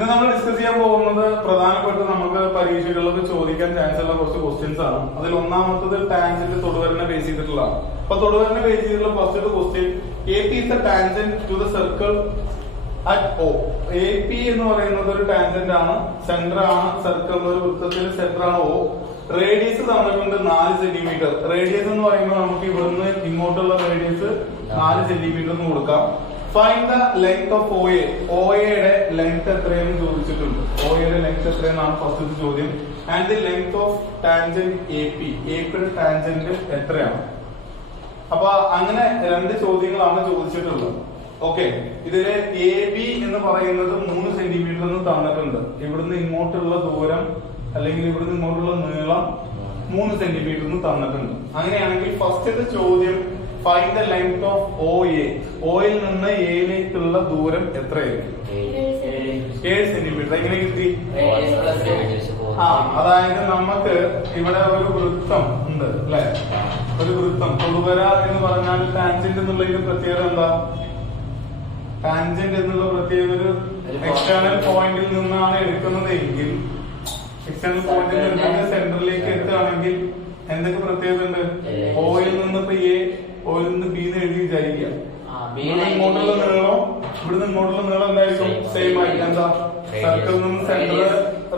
ഇന്ന് നമ്മൾ ഡിസ്കസ് ചെയ്യാൻ പോകുന്നത് പ്രധാനപ്പെട്ട നമുക്ക് പരീക്ഷകളിലൊക്കെ ചോദിക്കാൻ ചാൻസ് ഉള്ള കുറച്ച് ക്വസ്റ്റ്യൻസ് ആണ്. അതിൽ ഒന്നാമത്തത് ടാൻജന്റ് തൊടുവരനെ ബേസ് ചെയ്തിട്ടുള്ളതാണ്. അപ്പൊ തൊടുവരനെ ബേസ് ചെയ്തിട്ടുള്ള first question, AP is the tangent to the circle at O. AP എന്ന് പറയുന്നത് ഒരു ടാൻജന്റ് ആണ്, സെന്റർ ആണ്, സർക്കിളിന്റെ ഒരു വൃത്തത്തിന്റെ സെന്റർ ആണ് O. റേഡിയസ് തന്നിട്ടുണ്ട് 4 സെന്റിമീറ്റർ. റേഡിയസ് എന്ന് പറയുമ്പോൾ നമുക്ക് ഇവിടുന്ന് ഇങ്ങോട്ടുള്ള റേഡിയസ് 4 സെന്റിമീറ്റർ എന്ന് കൊടുക്കാം. Find the length of OA. OAയുടെ ലെങ്ത് എത്രയെന്ന് ചോദിച്ചിട്ടുണ്ട്. OAയുടെ ലെങ്ത് എത്രയെന്നാണ് ഫസ്റ്റ് ചോദ്യം. And the length of tangent AP. APയുടെ ടാൻജന്റ് എത്രയാണ്? അപ്പൊ അങ്ങനെ രണ്ട് ചോദ്യങ്ങളാണ് ചോദിച്ചിട്ടുള്ളത്. ഓക്കെ, ഇതില് AB എന്ന് പറയുന്നത് 3 സെന്റിമീറ്റർ എന്ന് തന്നിട്ടുണ്ട്. ഇവിടുന്ന് ഇങ്ങോട്ടുള്ള ദൂരം അല്ലെങ്കിൽ ഇവിടുന്ന് ഇങ്ങോട്ടുള്ള നീളം 3 സെന്റിമീറ്റർ എന്ന് തന്നിട്ടുണ്ട്. അങ്ങനെയാണെങ്കിൽ ഫസ്റ്റത്തെ ചോദ്യം, find the length of OA. Oil നിന്ന് എയിലേക്കുള്ള ദൂരം എത്രയായിരിക്കും? 7 സെന്റിമീറ്റർ. എങ്ങനെ കിട്ടി? അതായത് നമുക്ക് ഇവിടെ ഒരു വൃത്തം ഉണ്ട് അല്ലെ, ഒരു വൃത്തം. തൊടുവര എന്ന് പറഞ്ഞാൽ ടാൻജന്റ് എന്നുള്ളതിന്റെ പ്രത്യേകത എന്താ? ടാൻജന്റ് എന്നുള്ള പ്രത്യേകത ഒരു എക്സ്റ്റേണൽ പോയിന്റിൽ നിന്നാണ് എടുക്കുന്നത് എങ്കിൽ, എക്സ്റ്റേണൽ പോയിന്റിൽ നിന്ന് സെന്ററിലേക്ക് എത്തുകയാണെങ്കിൽ എന്തൊക്കെ പ്രത്യേകത ഉണ്ട്? ഓയിൽ നിന്ന് ഇപ്പൊ A, ഓയിൽ നിന്ന് B എന്ന് എഴുതി വിചാരിക്കുക. ഇങ്ങോട്ടുള്ള നീളം ഇവിടുന്ന് ഇങ്ങോട്ടുള്ള നീളം എന്തായിരിക്കും? സെയിം ആയിരിക്കും. എന്താ? സർക്കിളിൽ നിന്ന് സെന്റർ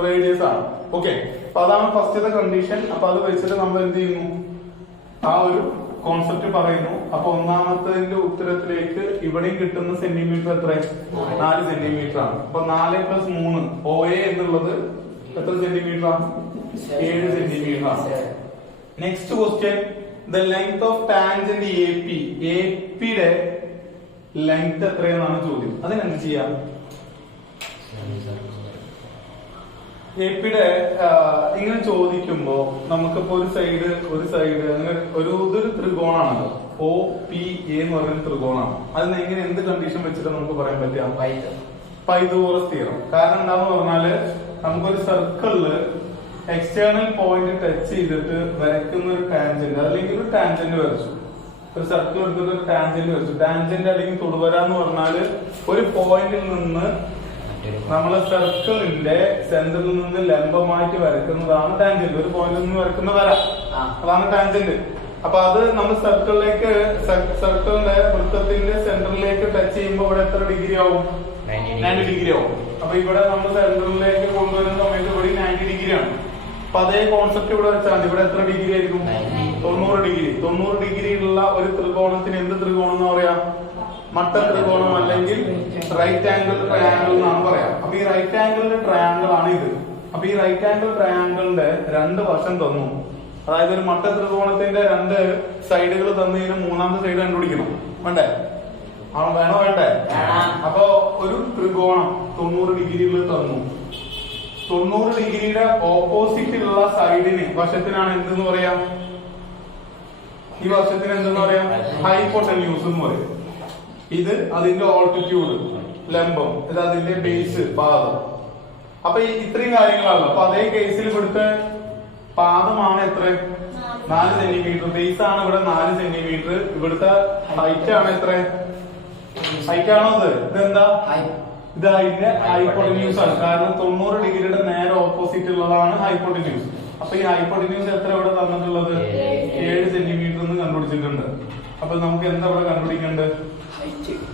റേഡിയസ് ആണ്. ഓക്കെ, അപ്പൊ അതാണ് ഫസ്റ്റത്തെ കണ്ടീഷൻ. അപ്പൊ അത് വെച്ചിട്ട് നമ്മൾ എന്ത് ചെയ്യുന്നു? ആ ഒരു കോൺസെപ്റ്റ് പറയുന്നു. അപ്പൊ ഒന്നാമത്തെ ഉത്തരത്തിലേക്ക് ഇവിടെയും കിട്ടുന്ന സെന്റിമീറ്റർ എത്ര? 4 സെന്റിമീറ്റർ ആണ്. അപ്പൊ 4 + 3 OA എന്നുള്ളത് എത്ര സെന്റിമീറ്റർ ആണ്? 7 സെന്റിമീറ്റർ ആണ്. Next question, the length of tangent AP. APയുടെ ലെങ്ത് എത്രയെന്നാണ് ചോദ്യം. അതിനെന്ത് ചെയ്യാം? APയുടെ ഇങ്ങനെ ചോദിക്കുമ്പോ നമുക്കിപ്പോ ഒരു സൈഡ് അങ്ങനെ ഇതൊരു ത്രികോണാണല്ലോ. OPA എന്ന് പറയുന്ന ത്രികോണാണ്. അതിന് എങ്ങനെ എന്ത് കണ്ടീഷൻ വെച്ചിട്ട് നമുക്ക് പറയാൻ പറ്റാം? Pythagoras theorem. കാരണം എന്താന്ന് പറഞ്ഞാല് നമുക്കൊരു സർക്കിളില് എക്സ്റ്റേണൽ പോയിന്റ് ടച്ച് ചെയ്തിട്ട് വരയ്ക്കുന്ന ഒരു ടാൻജന്റ് അല്ലെങ്കിൽ ഒരു ടാൻജന്റ് വരച്ചു. ഒരു സർക്കിൾ എടുത്തിട്ട് ഒരു ടാൻജന്റ് വരച്ചു. ടാൻജന്റ് അല്ലെങ്കിൽ തൊടുവര എന്ന് പറഞ്ഞാല് ഒരു പോയിന്റിൽ നിന്ന് നമ്മളെ സർക്കിളിന്റെ സെന്ററിൽ നിന്ന് ലംബമായിട്ട് വരയ്ക്കുന്നതാണ് ടാൻജന്റ്. ഒരു പോയിന്റിൽ നിന്ന് വരയ്ക്കുന്ന വര, അതാണ് ടാൻജന്റ്. അപ്പൊ അത് നമ്മൾ സർക്കിളിന്റെ വൃത്തത്തിന്റെ സെന്ററിലേക്ക് ടച്ച് ചെയ്യുമ്പോൾ ഇവിടെ എത്ര ഡിഗ്രി ആവും? 90 ഡിഗ്രി ആവും. അപ്പൊ ഇവിടെ നമ്മൾ സെന്ററിലേക്ക് കൊണ്ടുവരുന്ന സമയത്ത് ഇവിടെ 90 ഡിഗ്രി ആണ്. അപ്പൊ അതേ കോൺസെപ്റ്റ് ഇവിടെ വെച്ചാൽ ഇവിടെ എത്ര ഡിഗ്രി ആയിരിക്കും? 90 ഡിഗ്രി. 90 ഡിഗ്രി ഉള്ള ഒരു ത്രികോണത്തിന് എന്ത് ത്രികോണം എന്ന് പറയാം? മട്ട ത്രികോണം അല്ലെങ്കിൽ റൈറ്റ് ആംഗിൾ ട്രയാംഗിൾ എന്നാണ് പറയാം. അപ്പൊ ഈ റൈറ്റ് ആംഗിളിന്റെ ട്രയാംഗിൾ ആണ് ഇത്. അപ്പൊ ഈ റൈറ്റ് ആംഗിൾ ട്രയാംഗിളിന്റെ 2 വശം തന്നു. അതായത് ഒരു മട്ട ത്രികോണത്തിന്റെ 2 സൈഡുകൾ തന്നതിന് മൂന്നാമത്തെ സൈഡ് കണ്ടുപിടിക്കണം. വേണ്ടേ? വേണോ വേണ്ടേ? അപ്പൊ ഒരു ത്രികോണം 90 ഡിഗ്രിയിൽ തന്നു. 90 ഡിഗ്രിയുടെ ഓപ്പോസിറ്റിലുള്ള സൈഡിന് വശത്തിനാണ് എന്തെന്ന് പറയാം? ഈ വശത്തിന് എന്തെന്ന് പറയാം? ഹൈപ്പോട്ടന്യൂസ് എന്ന് പറയും. ഇത് അതിന്റെ ഓൾട്ടിറ്റ്യൂഡ്, ലംബം. ഇത് അതിന്റെ ബേസ്, പാദം. അപ്പൊ ഇത്രയും കാര്യങ്ങളാണല്ലോ. അപ്പൊ അതേ കേസിൽ ഇവിടുത്തെ പാദമാണ് എത്ര? 4 സെന്റിമീറ്റർ. ബേസ് ആണ് ഇവിടെ 4 സെന്റിമീറ്റർ. ഇവിടുത്തെ ഹൈറ്റ് ആണ് എത്ര? ഹൈറ്റ് ആണോ ഇത്? ഇതെന്താ? ഇത് അതിന്റെ ഹൈപ്പോട്ടന്യൂസ് ആണ്. കാരണം 90 ഡിഗ്രിയുടെ നേരെ ഓപ്പോസിറ്റ് ഉള്ളതാണ് ഹൈപ്പോട്ടന്യൂസ്. അപ്പൊ ഈ ഹൈപ്പോട്ടന്യൂസ് എത്ര ഇവിടെ തന്നിട്ടുള്ളത്? 7 സെന്റിമീറ്റർ എന്ന് കണ്ടുപിടിച്ചിട്ടുണ്ട്. അപ്പൊ നമുക്ക് എന്താ ഇവിടെ കണ്ടുപിടിക്കേണ്ടത്?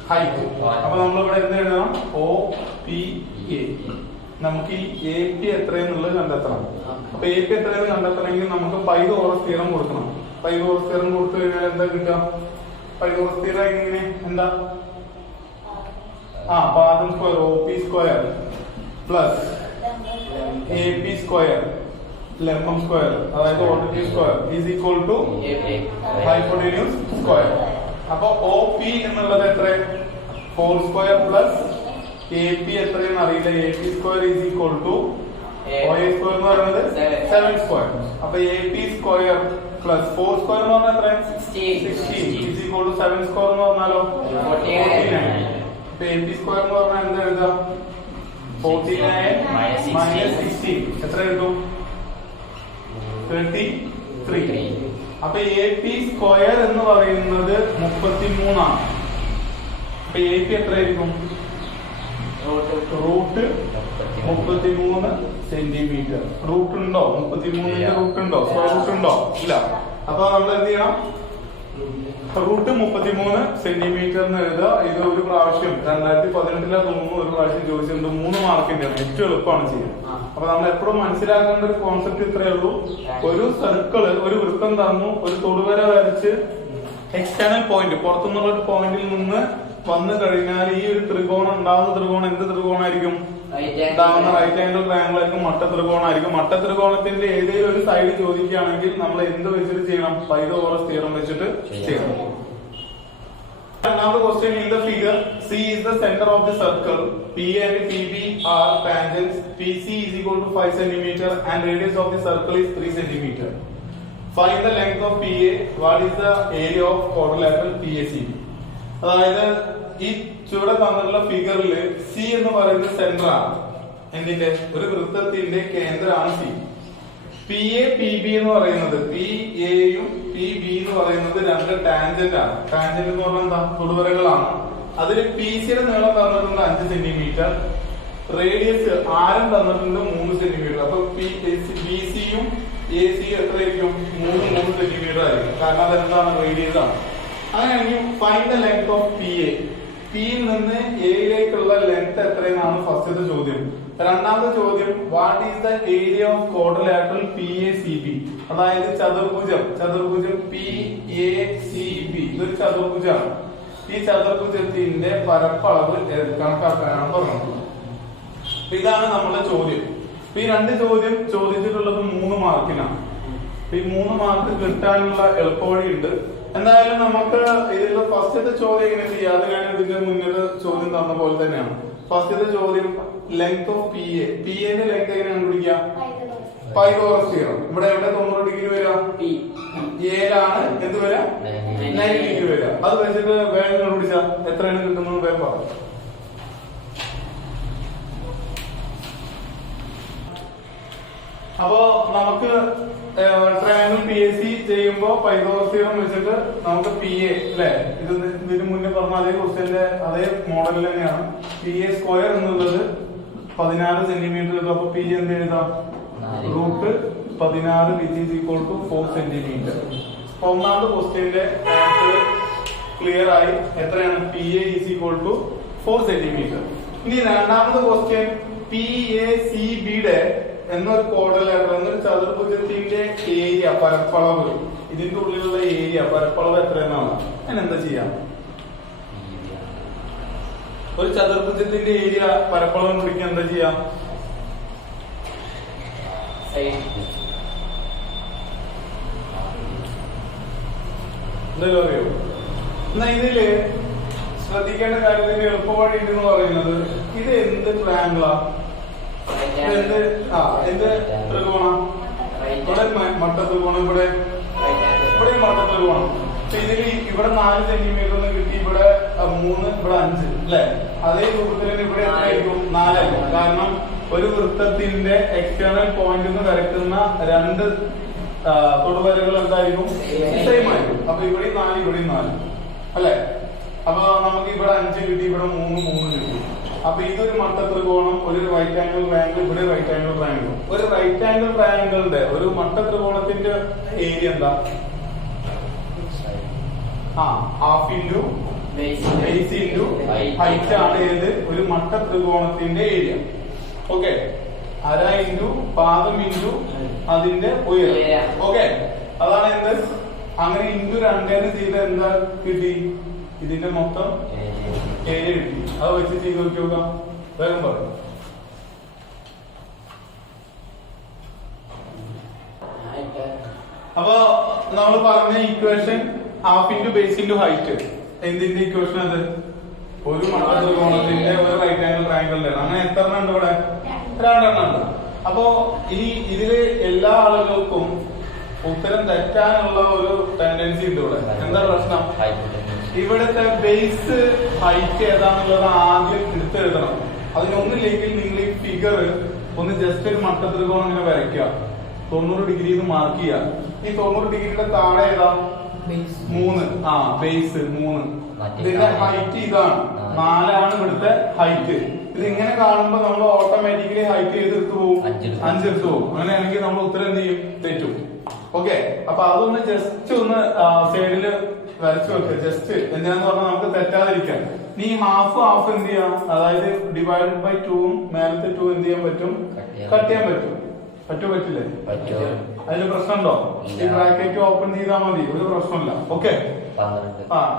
ഹൈറ്റ്. അപ്പൊ നമ്മളിവിടെ എന്ത് എഴുതണം? OPA. നമുക്ക് ഈ AP എത്രയെന്നുള്ളത് കണ്ടെത്തണം. അപ്പൊ AP എത്രയെന്ന് കണ്ടെത്തണമെങ്കിൽ നമുക്ക് പൈതഗോറസ് തിയറം കൊടുക്കണം. പൈതഗോറസ് തിയറം കൊടുത്തു കഴിഞ്ഞാൽ എന്താ കിട്ടുക? പൈതഗോറസ് തിയറം എങ്ങനെ? എന്താ? പാദം square OP square plus AP square ലംബം സ്ക്വയർ, അതായത് altitude square is equal to hypotenuse square. അപ്പൊ OP എന്നുള്ളത് എത്ര? 4 സ്ക്വയർ പ്ലസ് AP എത്രയെന്ന് അറിയില്ല. AP square is equal to OA square എന്ന് പറയുന്നത് 7 സ്ക്വയർ. അപ്പൊ AP സ്ക്വയർ പ്ലസ് 4 സ്ക്വയർ എന്ന് പറഞ്ഞാൽ എത്ര? 60 ഈസ് ഈക്വൽ ടു 7 സ്ക്വയർ എന്ന് പറഞ്ഞാലോ 49. അപ്പൊ AP സ്ക്വയർ എന്ന് പറഞ്ഞാൽ എന്താ എഴുതാം? 49 മൈനസ് 60 എത്ര എഴുതും? 33. അപ്പൊ AP സ്ക്വയർ എന്ന് പറയുന്നത് 33 ആണ്. അപ്പൊ AP എത്രയായിരിക്കും? Root 33 centimetre. റൂട്ട് ഉണ്ടോ? 33ന്റെ റൂട്ട് ഉണ്ടോ? സ്ക്വയർ റൂട്ട് ഉണ്ടോ? ഇല്ല. അപ്പൊ നമ്മൾ എന്ത് ചെയ്യണം? റൂട്ട് 33 സെന്റിമീറ്റർ എന്ന് എഴുതുക. ഇത് ഒരു പ്രാവശ്യം 2018 തോന്നുന്നു ഒരു പ്രാവശ്യം ചോദിച്ചിട്ടുണ്ട്. 3 മാർക്കിന്റെ ഏറ്റവും എളുപ്പമാണ് ചെയ്യുന്നത്. അപ്പൊ നമ്മൾ എപ്പോഴും മനസ്സിലാക്കേണ്ട ഒരു കോൺസെപ്റ്റ് ഇത്രയേ ഉള്ളൂ. ഒരു സർക്കിള്, ഒരു വൃത്തം തന്നു, ഒരു തൊടുവര വരച്ച് എക്സ്റ്റേണൽ പോയിന്റ്, പുറത്തുനിന്നുള്ള ഒരു പോയിന്റിൽ നിന്ന് വന്നു കഴിഞ്ഞാൽ ഈ ഒരു ത്രികോണം ഉണ്ടാവുന്ന ത്രികോണം എന്ത് ത്രികോണായിരിക്കും? ഉണ്ടാവുന്ന റൈറ്റ് ആംഗിൾ ട്രയാംഗിൾ ആയിരിക്കും, മട്ട ത്രികോണായിരിക്കും. മട്ട ത്രികോണത്തിന്റെ ഏതെങ്കിലും ഒരു സൈഡ് ചോദിക്കുകയാണെങ്കിൽ നമ്മൾ എന്ത് വെച്ചിട്ട് ചെയ്യണം? പൈതഗോറസ് തിയറം വെച്ചിട്ട് ചെയ്യണം. Now the question in the figure, C is the center of the circle, P and PB are tangents, PC is equal to 5 cm and radius of the circle is 3 cm. Find the length of PA, what is the area of quadrilateral PACB? അതായത് ഈ ചുവടെ തന്നിട്ടുള്ള ഫിഗറിൽ C എന്ന് പറയുന്നത് centre ആണ്. എന്തിന്റെ? ഒരു വൃത്തത്തിന്റെ കേന്ദ്രമാണ് C. P A P B എന്ന് പറയുന്നത്, പി എയും പി ബി എന്ന് പറയുന്നത് രണ്ട് ടാൻജന്റ് ആണ്. ടാൻജന്റ് എന്ന് പറഞ്ഞാൽ എന്താ? തൊടുവരകളാണ്. അതിൽ പി സിയുടെ നീളം തന്നിട്ടുണ്ട് 5 സെന്റിമീറ്റർ, റേഡിയസ് ആരം തന്നിട്ടുണ്ട് 3 സെന്റിമീറ്റർ. അപ്പൊ ബി സിയും എ സിയും എത്രയായിരിക്കും? 3 സെന്റിമീറ്റർ ആയിരിക്കും. കാരണം അതെന്താണ്? റേഡിയസ് ആണ്. അങ്ങനെയാണെങ്കിൽ find the length of P A. പിയിൽ നിന്ന് എയിലേക്കുള്ള ലെങ്ത് എത്രയെന്നാണ് ഫസ്റ്റത്തെ ചോദ്യം. രണ്ടാമത്തെ ചോദ്യം, what is the area of quadrilateral P A C B? അതായത് ചതുർഭുജം പി എ സി ബി ഇതൊരു ചതുർഭുജമാണ്. ഈ ചതുർഭുജത്തിന്റെ പരപ്പളവ് കണക്കാക്കാനാണ് പറഞ്ഞത്. ഇതാണ് നമ്മുടെ ചോദ്യം. ഈ രണ്ട് ചോദ്യം ചോദിച്ചിട്ടുള്ളത് 3 മാർക്കിനാണ്. ഈ 3 മാർക്ക് കിട്ടാനുള്ള എളുപ്പവഴിയുണ്ട്. എന്തായാലും നമുക്ക് ഇതിലുള്ള ഫസ്റ്റത്തെ ചോദ്യം എങ്ങനെ ചെയ്യാം? അത് കഴിഞ്ഞ് ഇതിന്റെ മുന്നത്തെ ചോദ്യം തന്ന പോലെ തന്നെയാണ്. ഫസ്റ്റത്തെ ചോദ്യം length of P A. P എന്റെ ലെങ്ത് എങ്ങനെ കണ്ടുപിടിക്കുക? Pythagoras theorem. ഇവിടെ എവിടെ 90 ഡിഗ്രി വരാം? ഏലാണ് എന്ത് വരാം? 90 ഡിഗ്രി വരാം. അത് വെച്ചിട്ട് വേഗം കണ്ടുപിടിച്ചാൽ എത്രയാണ് കിട്ടുന്നത്? വേഗം പറയാം. അപ്പോ നമുക്ക് ട്രയാങ്കിൾ പി എസ് സി ചെയ്യുമ്പോ പൈതഗോറസ് തിയറം വെച്ചിട്ട് നമുക്ക് പി എ അല്ലെ, ഇതിന് മുന്നേ പറഞ്ഞ അതേ ക്വസ്റ്റ്യന്റെ അതേ മോഡൽ തന്നെയാണ്. പി എ സ്ക്വയർ എന്നുള്ളത് 14 സെന്റിമീറ്റർ. അപ്പൊ പി എന്ത് എഴുതാം? Root 16 which is equal to 4 centimetre. ഒന്നാമത്തെ ക്വസ്റ്റ്യന്റെ ആൻസർ ക്ലിയർ ആയി. എത്രയാണ്? P A is equal to 4 centimetre. ഇനി രണ്ടാമത്തെ ക്വസ്റ്റ്യൻ, പി എ സി ബിയുടെ എന്നൊരു ക്വാഡ്രിലാറ്ററൽ എന്നൊരു ചതുർഭുജത്തിന്റെ ഏരിയ, പരപ്പളവ്, ഇതിന്റെ ഉള്ളിലുള്ള ഏരിയ പരപ്പളവ് എത്രയെന്നാണ്. അതിനെന്താ ചെയ്യാം? ഒരു ചതുർഭുജത്തിന്റെ ഏരിയ പരപ്പളവ് പിടിക്കാൻ എന്താ ചെയ്യാം? എന്തായാലും അറിയോ? എന്നാ ഇതില് ശ്രദ്ധിക്കേണ്ട കാര്യത്തിന് എളുപ്പവഴി എന്ന് പറയുന്നത്, ഇത് എന്ത് ട്രയാങ്കിളാ? എന്ത് ത്രികോണം? ഇവിടെ മട്ട ത്രികോണം, ഇവിടെ മട്ട ത്രികോണം. ഇതിൽ ഇവിടെ 4 സെന്റിമീറ്റർ എന്ന് കിട്ടി, ഇവിടെ 3, ഇവിടെ 5 അല്ലെ? അതേ രൂപത്തിൽ ഇവിടെ എത്രയായിരിക്കും? 4 അല്ല. കാരണം ഒരു വൃത്തത്തിന്റെ എക്സ്റ്റേണൽ പോയിന്റ് നിന്ന് വരയ്ക്കുന്ന രണ്ട് തൊടുവരകൾ എന്തായിരിക്കും? സെയിം ആയിരിക്കും. അപ്പൊ ഇവിടെ 4, ഇവിടെ 4 അല്ലെ? അപ്പൊ നമുക്ക് ഇവിടെ 5 കിട്ടി, ഇവിടെ 3 കിട്ടി. അപ്പൊ ഇതൊരു മട്ട ത്രികോണം, ഒരു റൈറ്റ് ആംഗിൾ ട്രയാങ്കിൾ, ഇവിടെ റൈറ്റ് ആംഗിൾ ട്രയാങ്കിൾ. ഒരു റൈറ്റ് ആംഗിൾ ട്രയാങ്കിളിന്റെ ഒരു മട്ട ത്രികോണത്തിന്റെ ഏരിയ എന്താ? Half into base into height ആണ് ഏത്? ഒരു മട്ട ത്രികോണത്തിന്റെ ഏരിയ. ഓക്കെ, അര ഇൻറ്റു പാദം ഇൻറ്റു അതിന്റെ ഉയരം. ഓക്കെ, അതാണ് എന്ത്? അങ്ങനെ ഇൻറ്റു 2 ചെയ്ത് എന്താ കിട്ടി? ഇതിന്റെ മൊത്തം ഏരിയ കിട്ടി. അത് വെച്ച് ചെയ്ത് നോക്കി നോക്കാം. വേഗം പറയും. അപ്പൊ നമ്മൾ പറഞ്ഞ equation half into base into height, എന്തിന്റെ ഇക്വേഷൻ? അത് ഒരു മട്ട ത്രികോണത്തിന്റെ ഒരു റൈറ്റ് ആംഗിൾ ട്രയാങ്കിളിന്റെ. അങ്ങനെ എത്ര എണ്ണം ഉണ്ട് ഇവിടെ? 2 എണ്ണം ഉണ്ട്. അപ്പോ ഇതില് എല്ലാ ആളുകൾക്കും ഉത്തരം തെറ്റാനുള്ള ഒരു ടെൻഡൻസി ഉണ്ട് ഇവിടെ. എന്താ പ്രശ്നം? ഇവിടുത്തെ ബേസ് ഹൈറ്റ് ഏതാണെന്നുള്ളത് ആദ്യം എടുത്തെഴുതണം. അതിനൊന്നില്ലെങ്കിൽ നിങ്ങൾ ഈ ഫിഗർ ഒന്ന് ജസ്റ്റ് ഒരു മട്ട ത്രികോണം ഇങ്ങനെ വരയ്ക്കുക, 90 ഡിഗ്രി മാർക്ക് ചെയ്യുക. ഈ 90 ഡിഗ്രിയുടെ താഴെ ഏതാ? 3. ബേസ് 3. ഇതിന്റെ ഹൈറ്റ് ഇതാണ്, 4 ആണ് ഇവിടുത്തെ ഹൈറ്റ്. ഇത് ഇങ്ങനെ കാണുമ്പോ നമ്മൾ ഓട്ടോമാറ്റിക്കലി ഹൈറ്റ് ചെയ്തെടുത്ത് പോകും, 5 എടുത്ത് പോകും. അങ്ങനെയാണെങ്കിൽ നമ്മൾ ഉത്തരം എന്ത് ചെയ്യും? തെറ്റും. ഓക്കെ, അപ്പൊ അതൊന്ന് ജസ്റ്റ് ഒന്ന് സൈഡില് വരച്ചു വെക്കുക. ജസ്റ്റ് എന്തിനാന്ന് പറഞ്ഞാൽ നമുക്ക് തെറ്റാതിരിക്കാൻ. നീ ഹാഫ് എന്ത് ചെയ്യാം? അതായത് ഡിവൈഡഡ് ബൈ 2 മേലത്തെ 2 എന്ത് ചെയ്യാൻ പറ്റും? കട്ട് ചെയ്യാൻ പറ്റും. പറ്റില്ലേ? അതിന് പ്രശ്നമുണ്ടോ? ഈ ബ്രാക്കറ്റ് ഓപ്പൺ ചെയ്താൽ മതി, ഒരു പ്രശ്നമില്ല. ഓക്കെ,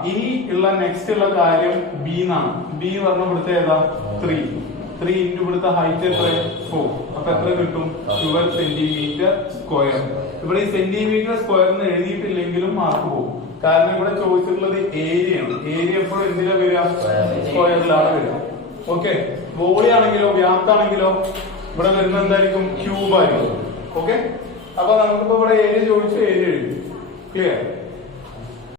ഇനി ഉള്ള നെക്സ്റ്റ് ഉള്ള കാര്യം ബി എന്നാണ്. ബി പറഞ്ഞ ഇവിടുത്തെ ഏതാ? 3 ഇൻറ്റു ഇവിടുത്തെ ഹൈറ്റ് എത്ര? 4. അപ്പൊ എത്ര കിട്ടും? 12 സെന്റിമീറ്റർ സ്ക്വയർ. ഇവിടെ ഈ സെന്റിമീറ്റർ സ്ക്വയർ എന്ന് എഴുതിയിട്ടില്ലെങ്കിലും മാർക്ക് പോകും. കാരണം ഇവിടെ ചോദിച്ചിട്ടുള്ളത് ഏരിയ ആണ്. ഏരിയ എപ്പോഴും എന്തിനാ വരിക? സ്ക്വയറിലാണ് വരിക. ഓക്കെ, വോളി ആണെങ്കിലോ വ്യാപ്താണെങ്കിലോ ഇവിടെ വരുന്നത് എന്തായിരിക്കും? ക്യൂബ് ആയിരിക്കും. ഓക്കെ, അപ്പൊ നമുക്കിപ്പോ ഇവിടെ ഏരിയ ചോദിച്ചു, ഏരിയ എഴുതി. ക്ലിയർ?